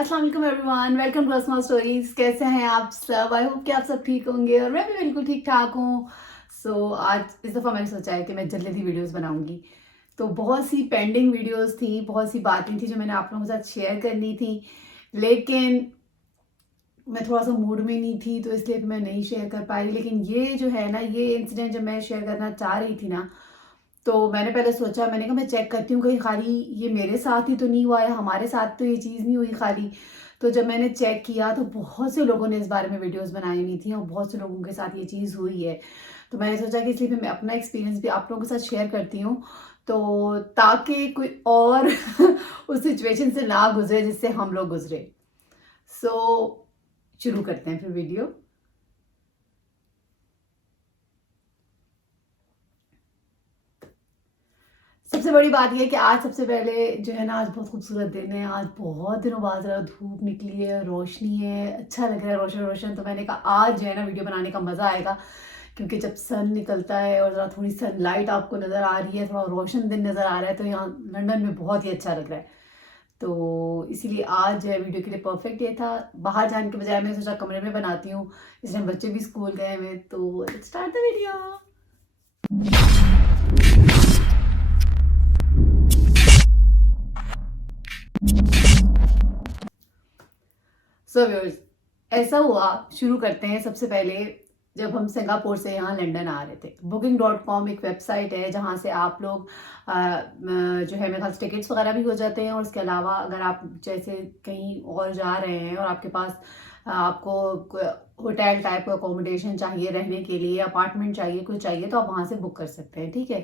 अस्सलाम वालेकुम everyone, welcome to small stories. कैसे हैं आप सब? आई होप कि आप सब ठीक होंगे और मैं भी बिल्कुल ठीक ठाक हूँ। आज इस दफ़ा मैंने सोचा है कि मैं जल्दी जल्दी वीडियोस बनाऊंगी। तो बहुत सी पेंडिंग वीडियोस थी, बहुत सी बातें थी जो मैंने आप लोगों के साथ शेयर करनी थी, लेकिन मैं थोड़ा सा मूड में नहीं थी तो इसलिए मैं नहीं शेयर कर पाई। लेकिन ये जो है ना, ये इंसिडेंट जब मैं शेयर करना चाह रही थी ना, तो मैंने पहले सोचा, मैंने कहा मैं चेक करती हूँ कहीं खाली ये मेरे साथ ही तो नहीं हुआ है, हमारे साथ तो ये चीज़ नहीं हुई खाली। तो जब मैंने चेक किया तो बहुत से लोगों ने इस बारे में वीडियोस बनाई हुई थी और बहुत से लोगों के साथ ये चीज़ हुई है। तो मैंने सोचा कि इसलिए मैं अपना एक्सपीरियंस भी आप लोगों के साथ शेयर करती हूँ, तो ताकि कोई और उस सिचुएशन से ना गुजरे जिससे हम लोग गुजरे। सो शुरू करते हैं फिर वीडियो। सबसे बड़ी बात ये है कि आज सबसे पहले जो है ना, आज बहुत खूबसूरत दिन है। आज बहुत दिनों बाद ज़रा धूप निकली है, रोशनी है, अच्छा लग रहा है रोशन रोशन। तो मैंने कहा आज जो है ना वीडियो बनाने का मज़ा आएगा, क्योंकि जब सन निकलता है और ज़रा थोड़ी सनलाइट आपको नज़र आ रही है, थोड़ा रोशन दिन नज़र आ रहा है, तो यहाँ लंदन में बहुत ही अच्छा लग रहा है। तो इसीलिए आज जो है वीडियो के लिए परफेक्ट ये था। बाहर जाने के बजाय मैंने सोचा कमरे में बनाती हूँ, इस टाइम बच्चे भी स्कूल गए हुए। तो let's start the video. So viewers, ऐसा हुआ, शुरू करते हैं। सबसे पहले जब हम सिंगापुर से यहाँ लंदन आ रहे थे, booking.com एक वेबसाइट है जहाँ से आप लोग जो है मेरे ख्याल से टिकट्स वगैरह भी हो जाते हैं। और उसके अलावा अगर आप जैसे कहीं और जा रहे हैं और आपके पास आपको होटल टाइप का अकोमोडेशन चाहिए रहने के लिए, अपार्टमेंट चाहिए, कुछ चाहिए, तो आप वहाँ से बुक कर सकते हैं। ठीक है।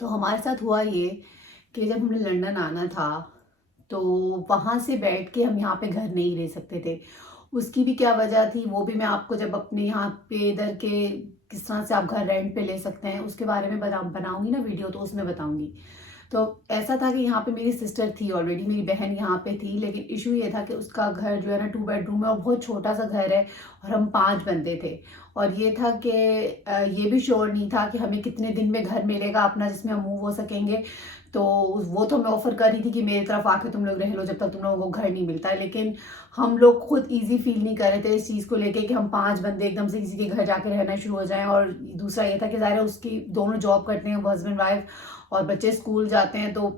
तो हमारे साथ हुआ ये कि जब हमने लंदन आना था तो वहाँ से बैठ के हम यहाँ पे घर नहीं ले सकते थे। उसकी भी क्या वजह थी वो भी मैं आपको जब अपने यहाँ पे इधर के किस तरह से आप घर रेंट पे ले सकते हैं उसके बारे में बनाऊंगी ना वीडियो, तो उसमें बताऊंगी। तो ऐसा था कि यहाँ पे मेरी सिस्टर थी ऑलरेडी, मेरी बहन यहाँ पे थी, लेकिन इशू ये था कि उसका घर जो है ना 2 बेडरूम है और बहुत छोटा सा घर है और हम 5 बंदे थे। और ये था कि ये भी श्योर नहीं था कि हमें कितने दिन में घर मिलेगा अपना जिसमें हम मूव हो सकेंगे। तो वो तो मैं ऑफर कर रही थी कि मेरी तरफ आके तुम लोग रह लो जब तक तुम लोगों को घर नहीं मिलता है, लेकिन हम लोग खुद इजी फील नहीं कर रहे थे इस चीज़ को लेके कि हम 5 बंदे एकदम से किसी के घर जाके रहना शुरू हो जाएं। और दूसरा ये था कि ज़ाहिर है उसकी दोनों जॉब करते हैं, वो हस्बैंड वाइफ, और बच्चे स्कूल जाते हैं, तो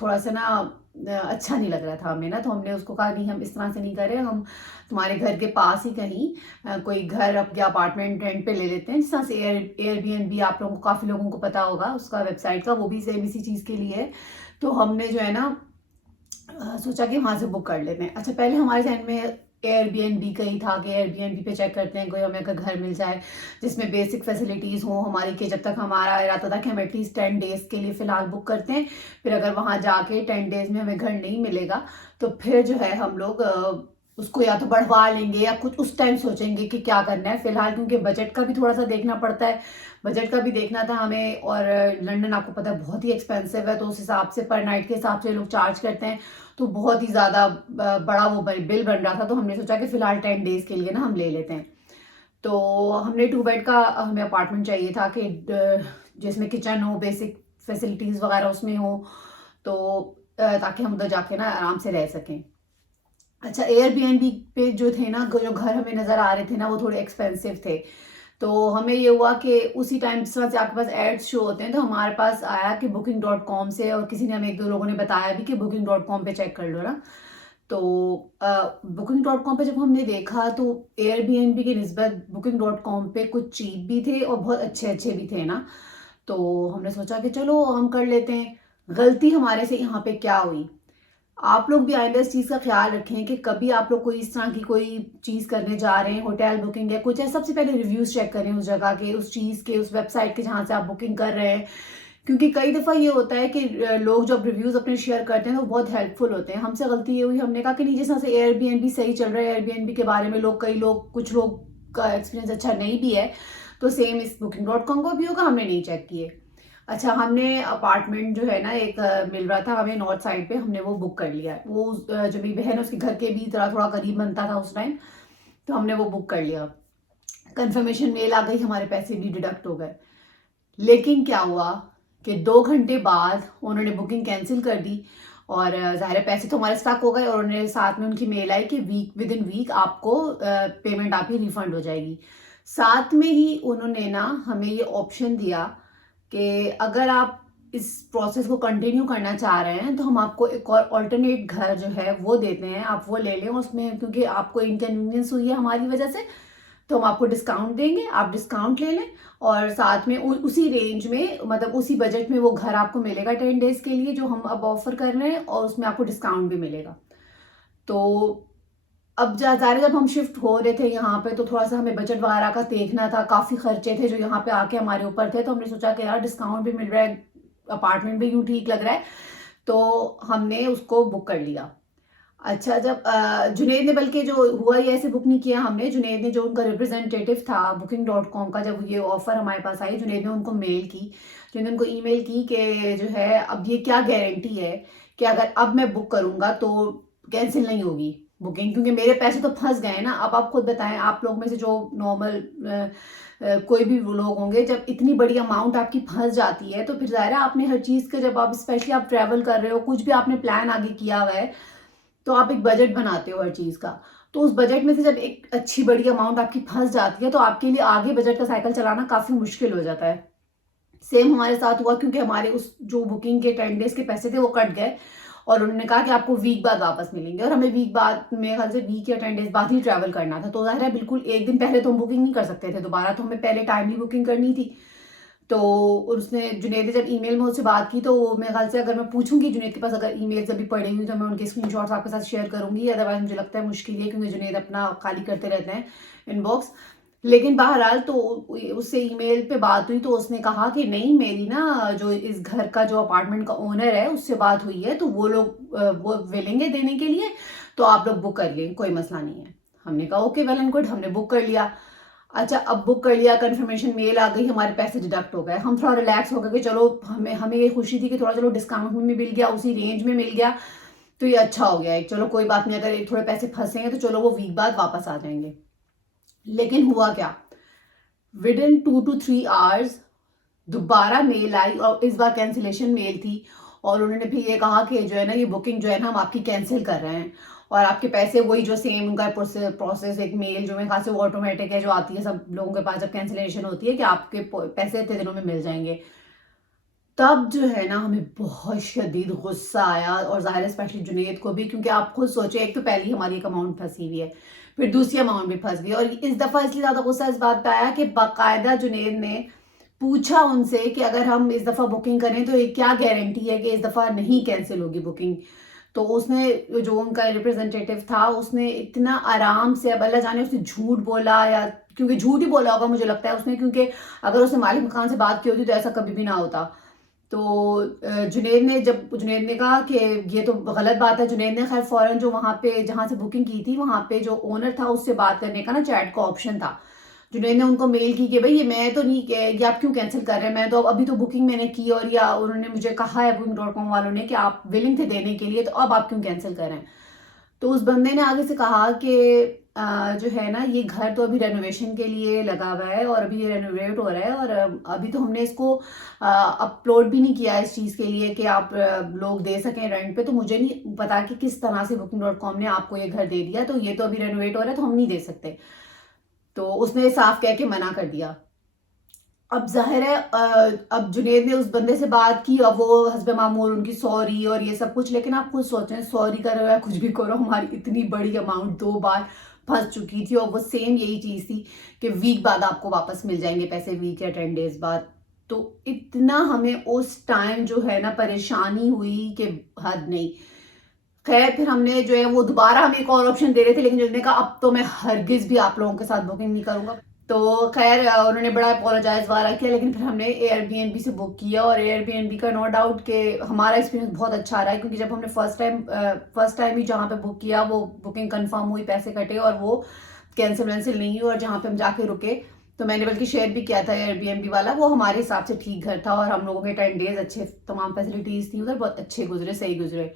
थोड़ा सा ना अच्छा नहीं लग रहा था हमें ना। तो हमने उसको कहा नहीं, हम इस तरह से नहीं करें, हम तुम्हारे घर के पास ही कहीं कोई घर अब या अपार्टमेंट रेंट पे ले लेते हैं, जिस तरह से एयरबीएनबी आप लोगों को, काफ़ी लोगों को पता होगा उसका वेबसाइट का, वो भी सेम इसी चीज़ के लिए है। तो हमने जो है ना सोचा कि वहाँ से बुक कर लेते हैं। अच्छा, पहले हमारे जहन में एयरबीएनबी का ही था कि एयरबीएनबी पे चेक करते हैं कोई हमें अगर घर मिल जाए जिसमें बेसिक फैसिलिटीज़ हो हमारी, कि जब तक हमारा इरादा था कि हम एटलीस्ट 10 डेज़ के लिए फ़िलहाल बुक करते हैं। फिर अगर वहाँ जाके 10 डेज़ में हमें घर नहीं मिलेगा तो फिर जो है हम लोग उसको या तो बढ़वा लेंगे या कुछ उस टाइम सोचेंगे कि क्या करना है फ़िलहाल, क्योंकि बजट का भी थोड़ा सा देखना पड़ता है। बजट का भी देखना था हमें, और लंदन आपको पता है बहुत ही एक्सपेंसिव है, तो उस हिसाब से पर नाइट के हिसाब से लोग चार्ज करते हैं। तो बहुत ही ज़्यादा बड़ा वो बिल बन रहा था। तो हमने सोचा कि फ़िलहाल 10 डेज़ के लिए ना हम ले लेते हैं। तो हमने 2 बेड का हमें अपार्टमेंट चाहिए था कि जिसमें किचन हो, बेसिक फैसिलिटीज़ वगैरह उसमें हो, तो ताकि हम उधर जाके ना आराम से रह सकें। अच्छा, एयरबीएनबी पे जो थे ना, जो घर हमें नज़र आ रहे थे ना, वो थोड़े एक्सपेंसिव थे। तो हमें ये हुआ कि उसी टाइम जिस तरह से आपके पास एड्स शो होते हैं, तो हमारे पास आया कि booking.com से, और किसी ने हमें 1-2 लोगों ने बताया भी कि booking.com पे चेक कर लो ना। तो booking.com पे जब हमने देखा तो एयरबीएनबी की निस्बत booking.com पे कुछ चीप भी थे और बहुत अच्छे अच्छे भी थे ना। तो हमने सोचा कि चलो हम कर लेते हैं। गलती हमारे से यहाँ पे क्या हुई, आप लोग भी आइंदा इस चीज़ का ख्याल रखें कि कभी आप लोग कोई इस तरह की कोई चीज़ करने जा रहे हैं, होटल बुकिंग है, कुछ है, सबसे पहले रिव्यूज़ चेक करें उस जगह के, उस चीज़ के, उस वेबसाइट के जहाँ से आप बुकिंग कर रहे हैं। क्योंकि कई दफ़ा ये होता है कि लोग जब रिव्यूज़ अपने शेयर करते हैं तो बहुत हेल्पफुल होते हैं। हमसे गलती ये हुई, हमने कहा कि नहीं, जिस तरह से एयरबीएनबी सही चल रहा है, एयरबीएनबी के बारे में लोग, कई लोग, कुछ लोग का एक्सपीरियंस अच्छा नहीं भी है, तो सेम इस booking.com को भी होगा, हमने नहीं चेक किए। अच्छा, हमने अपार्टमेंट जो है ना एक मिल रहा था हमें नॉर्थ साइड पे, हमने वो बुक कर लिया। वो जो मेरी बहन है उसके घर के भी तरह थोड़ा करीब बनता था उस टाइम, तो हमने वो बुक कर लिया। कंफर्मेशन मेल आ गई, हमारे पैसे भी डिडक्ट हो गए। लेकिन क्या हुआ कि 2 घंटे बाद उन्होंने बुकिंग कैंसिल कर दी और ज़ाहिर है पैसे तो हमारे स्टक हो गए, और उन्हें साथ में उनकी मेल आई कि विद इन वीक आपको पेमेंट आपकी रिफंड हो जाएगी। साथ में ही उन्होंने ना हमें ये ऑप्शन दिया कि अगर आप इस प्रोसेस को कंटिन्यू करना चाह रहे हैं तो हम आपको एक और ऑल्टरनेट घर जो है वो देते हैं, आप वो ले लें। उसमें क्योंकि आपको इनकन्वीनियंस हुई है हमारी वजह से, तो हम आपको डिस्काउंट देंगे, आप डिस्काउंट ले लें। और साथ में उसी रेंज में, मतलब उसी बजट में वो घर आपको मिलेगा 10 डेज के लिए जो हम अब ऑफर कर रहे हैं, और उसमें आपको डिस्काउंट भी मिलेगा। तो अब ज़ाहिर जब हम शिफ्ट हो रहे थे यहाँ पे, तो थोड़ा सा हमें बजट वगैरह का देखना था, काफ़ी खर्चे थे जो यहाँ पे आके हमारे ऊपर थे। तो हमने सोचा कि यार डिस्काउंट भी मिल रहा है, अपार्टमेंट भी यूँ ठीक लग रहा है, तो हमने उसको बुक कर लिया। अच्छा, जब जुनैद ने, बल्कि जो हुआ ये ऐसे बुक नहीं किया हमने, जुनैद ने, जो उनका रिप्रेजेंटेटिव था Booking.com का, जब ये ऑफर हमारे पास आई, जुनैद ने उनको मेल की, जुनैद ने उनको ईमेल की कि जो है अब ये क्या गारंटी है कि अगर अब मैं बुक करूंगा तो कैंसिल नहीं होगी बुकिंग, क्योंकि मेरे पैसे तो फंस गए ना। अब आप खुद बताएं, आप लोग में से जो नॉर्मल कोई भी लोग होंगे, जब इतनी बड़ी अमाउंट आपकी फंस जाती है तो फिर ज़ाहिर है आपने हर चीज़ का, जब आप स्पेशली आप ट्रैवल कर रहे हो, कुछ भी आपने प्लान आगे किया हुआ है, तो आप एक बजट बनाते हो हर चीज़ का। तो उस बजट में से जब एक अच्छी बड़ी अमाउंट आपकी फंस जाती है तो आपके लिए आगे बजट का साइकिल चलाना काफ़ी मुश्किल हो जाता है। सेम हमारे साथ हुआ, क्योंकि हमारे उस जो बुकिंग के 10 डेज के पैसे थे वो कट गए, और उन्होंने कहा कि आपको वीक बाद वापस मिलेंगे, और हमें वीक बाद, मेरे ख्याल से वीक या 10 डेज बाद ही ट्रैवल करना था। तो ज़ाहिर है बिल्कुल एक दिन पहले तो हम बुकिंग नहीं कर सकते थे दोबारा, तो हमें पहले टाइमली बुकिंग करनी थी। तो उसने, जुनैद ने जब ईमेल में उससे बात की, तो मेरे ख्याल से, अगर मैं पूछूंगी जुनैद के पास अगर ईमेल्स अभी पड़ी हुई, तो मैं उनके स्क्रीनशॉट्स आपके साथ शेयर करूंगी, अदरवाइज मुझे लगता है मुश्किल है, क्योंकि जुनैद अपना खाली करते रहते हैं इनबॉक्स। लेकिन बहरहाल तो उससे ईमेल पे बात हुई, तो उसने कहा कि नहीं, मेरी ना जो इस घर का जो अपार्टमेंट का ओनर है उससे बात हुई है, तो वो लोग वो विलिंग है देने के लिए, तो आप लोग बुक कर लें, कोई मसला नहीं है। हमने कहा ओके, वेल एंड गुड, हमने बुक कर लिया। अच्छा, अब बुक कर लिया, कंफर्मेशन मेल आ गई, हमारे पैसे डिडक्ट हो गए, हम थोड़ा रिलैक्स हो गए कि चलो, हमें हमें ये खुशी थी कि थोड़ा चलो डिस्काउंट में मिल गया, उसी रेंज में मिल गया, तो ये अच्छा हो गया है, चलो कोई बात नहीं, अगर थोड़े पैसे फंसे हैं तो चलो वो वीक बाद वापस आ जाएंगे। लेकिन हुआ क्या, विद इन 2 to 3 आवर्स दोबारा मेल आई, और इस बार कैंसिलेशन मेल थी, और उन्होंने फिर ये कहा कि जो है ना, ये बुकिंग जो है ना हम आपकी कैंसिल कर रहे हैं, और आपके पैसे वही जो सेम उनका प्रोसेस एक मेल जो मेरे ख्याल से वो ऑटोमेटिक है, जो आती है सब लोगों के पास जब कैंसिलेशन होती है, कि आपके पैसे इतने दिनों में मिल जाएंगे। तब जो है ना हमें बहुत शदीद गुस्सा आया, और ज़ाहिर है स्पेशली जुनैद को भी, क्योंकि आप खुद सोचे, एक तो पहली हमारी एक अमाउंट फंसी हुई है, फिर दूसरी अमाउंट भी फंस गई, और इस दफ़ा इसलिए ज़्यादा गुस्सा इस बात पे आया कि बाकायदा जुनैद ने पूछा उनसे कि अगर हम इस दफ़ा बुकिंग करें तो ये क्या गारंटी है कि इस दफ़ा नहीं कैंसिल होगी बुकिंग। तो उसने, जो उनका रिप्रेजेंटेटिव था, उसने इतना आराम से, अब अल्लाह जाने उसने झूठ बोला, या क्योंकि झूठ ही बोला होगा मुझे लगता है उसने, क्योंकि अगर उसने मालिक मकान से बात की होती तो ऐसा कभी भी ना होता। तो जुनैद ने कहा कि ये तो गलत बात है, जुनैद ने खैर फौरन जो वहाँ पे जहाँ से बुकिंग की थी वहाँ पे जो ओनर था उससे बात करने का ना चैट का ऑप्शन था। जुनैद ने उनको मेल की कि भाई ये मैं तो नहीं, ये आप क्यों कैंसिल कर रहे हैं, मैं तो अभी तो बुकिंग मैंने की, और या उन्होंने मुझे कहा है Booking.com वालों ने कि आप विलिंग थे देने के लिए, तो अब आप क्यों कैंसिल कर रहे हैं। तो उस बंदे ने आगे से कहा कि जो है ना, ये घर तो अभी रेनोवेशन के लिए लगा हुआ है, और अभी ये रेनोवेट हो रहा है, और अभी तो हमने इसको अपलोड भी नहीं किया इस चीज़ के लिए कि आप लोग दे सकें रेंट पे, तो मुझे नहीं पता कि किस तरह से Booking.com ने आपको ये घर दे दिया, तो ये तो अभी रेनोवेट हो रहा है तो हम नहीं दे सकते। तो उसने साफ कह के मना कर दिया। अब ज़ाहिर है अब जुनैद ने उस बंदे से बात की, अब वो हस्बे मामूल उनकी सॉरी और ये सब कुछ, लेकिन आप खुद सोचें, सॉरी करो या कुछ भी करो, हमारी इतनी बड़ी अमाउंट 2 बार फंस चुकी थी, और वो सेम यही चीज़ थी कि वीक बाद आपको वापस मिल जाएंगे पैसे, वीक या 10 डेज बाद। तो इतना हमें उस टाइम जो है ना परेशानी हुई कि हद नहीं। खैर फिर हमने जो है, वो दोबारा हमें एक और ऑप्शन दे रहे थे, लेकिन जिन्होंने कहा अब तो मैं हरगिज भी आप लोगों के साथ बुकिंग नहीं करूंगा। तो खैर उन्होंने बड़ा अपोलोजाइज वगैरह किया, लेकिन फिर हमने एयरबीएनबी से बुक किया, और एयरबीएनबी का नो डाउट कि हमारा एक्सपीरियंस बहुत अच्छा रहा है, क्योंकि जब हमने फर्स्ट टाइम ही जहाँ पे बुक किया, वो बुकिंग कंफर्म हुई, पैसे कटे, और वो कैंसिल वैंसिल नहीं हुई, और जहाँ पे हम जाके रुके, तो मैंने बल्कि शेयर भी किया था एयरबीएनबी वाला, वो हमारे हिसाब से ठीक घर था, और हम लोगों के 10 डेज अच्छे, तमाम फैसिलिटीज थी उधर, बहुत अच्छे गुजरे, सही गुजरे।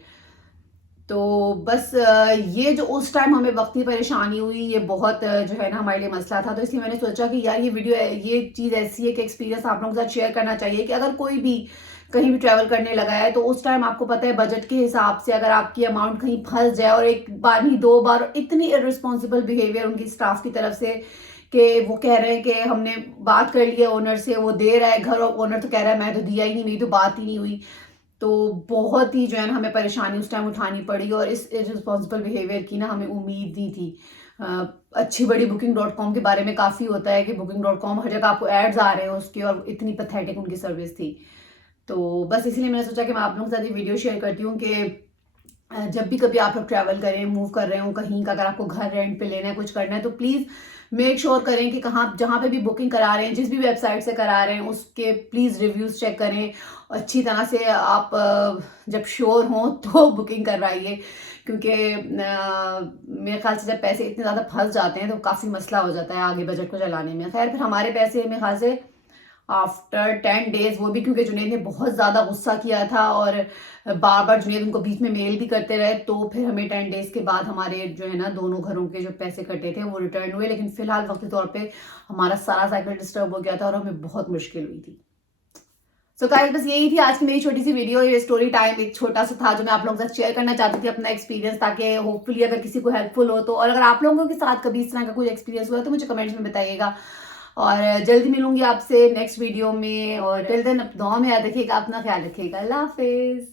तो बस ये जो उस टाइम हमें वक्ती परेशानी हुई, ये बहुत जो है ना हमारे लिए मसला था, तो इसलिए मैंने सोचा कि यार ये वीडियो, ये चीज़ ऐसी है कि एक्सपीरियंस आप लोगों के साथ शेयर करना चाहिए कि अगर कोई भी कहीं भी ट्रैवल करने लगा है, तो उस टाइम आपको पता है बजट के हिसाब से अगर आपकी अमाउंट कहीं फंस जाए, और एक बार नहीं 2 बार इतनी इर्रिस्पॉन्सिबल बिहेवियर उनकी स्टाफ की तरफ से कि वो कह रहे हैं कि हमने बात कर लिया ओनर से, वो दे रहा है घर, और ओनर तो कह रहा है मैं तो दिया ही नहीं, मेरी तो बात ही नहीं हुई। तो बहुत ही जो है ना हमें परेशानी उस टाइम उठानी पड़ी, और इस इर्रिस्पॉन्सिबल बिहेवियर की ना हमें उम्मीद नहीं थी। अच्छी बड़ी Booking.com के बारे में काफ़ी होता है कि Booking.com हर जगह आपको एड्स आ रहे हैं उसके, और इतनी पैथेटिक उनकी सर्विस थी। तो बस इसलिए मैंने सोचा कि मैं आप लोगों के साथ ये वीडियो शेयर करती हूँ कि जब भी कभी आप लोग ट्रैवल करें, मूव कर रहे हो कहीं का, अगर आपको घर रेंट पे लेना है, कुछ करना है, तो प्लीज़ मेक श्योर करें कि कहाँ जहाँ पे भी बुकिंग करा रहे हैं, जिस भी वेबसाइट से करा रहे हैं, उसके प्लीज़ रिव्यूज़ चेक करें। अच्छी तरह से आप जब श्योर हों तो बुकिंग करवाइए, क्योंकि मेरे ख्याल से जब पैसे इतने ज़्यादा फंस जाते हैं तो काफ़ी मसला हो जाता है आगे बजट को चलाने में। खैर, फिर हमारे पैसे मेरे ख्याल से आफ्टर 10 डेज, वो भी क्योंकि जुनैद ने बहुत ज़्यादा गुस्सा किया था और बार बार जुनैद उनको बीच में मेल भी करते रहे, तो फिर हमें 10 डेज के बाद हमारे जो है ना दोनों घरों के जो पैसे कटे थे वो रिटर्न हुए। लेकिन फिलहाल वक्ती तौर पे हमारा सारा साइकिल डिस्टर्ब हो गया था और हमें बहुत मुश्किल हुई थी। सो गाइस, बस यही थी आज की मेरी छोटी सी वीडियो। ये स्टोरी टाइम एक छोटा सा था जो मैं आप लोगों के साथ शेयर करना चाहती थी, अपना एक्सपीरियंस, ताकि होपफुली अगर किसी को हेल्पफुल हो तो। और अगर आप लोगों के साथ कभी इस तरह का कोई एक्सपीरियंस हुआ है तो मुझे कमेंट्स में बताइएगा, और जल्दी मिलूंगी आपसे नेक्स्ट वीडियो में। और टिल देन दुआ में याद रखिएगा, अपना ख्याल रखिएगा। अल्लाह हाफिज।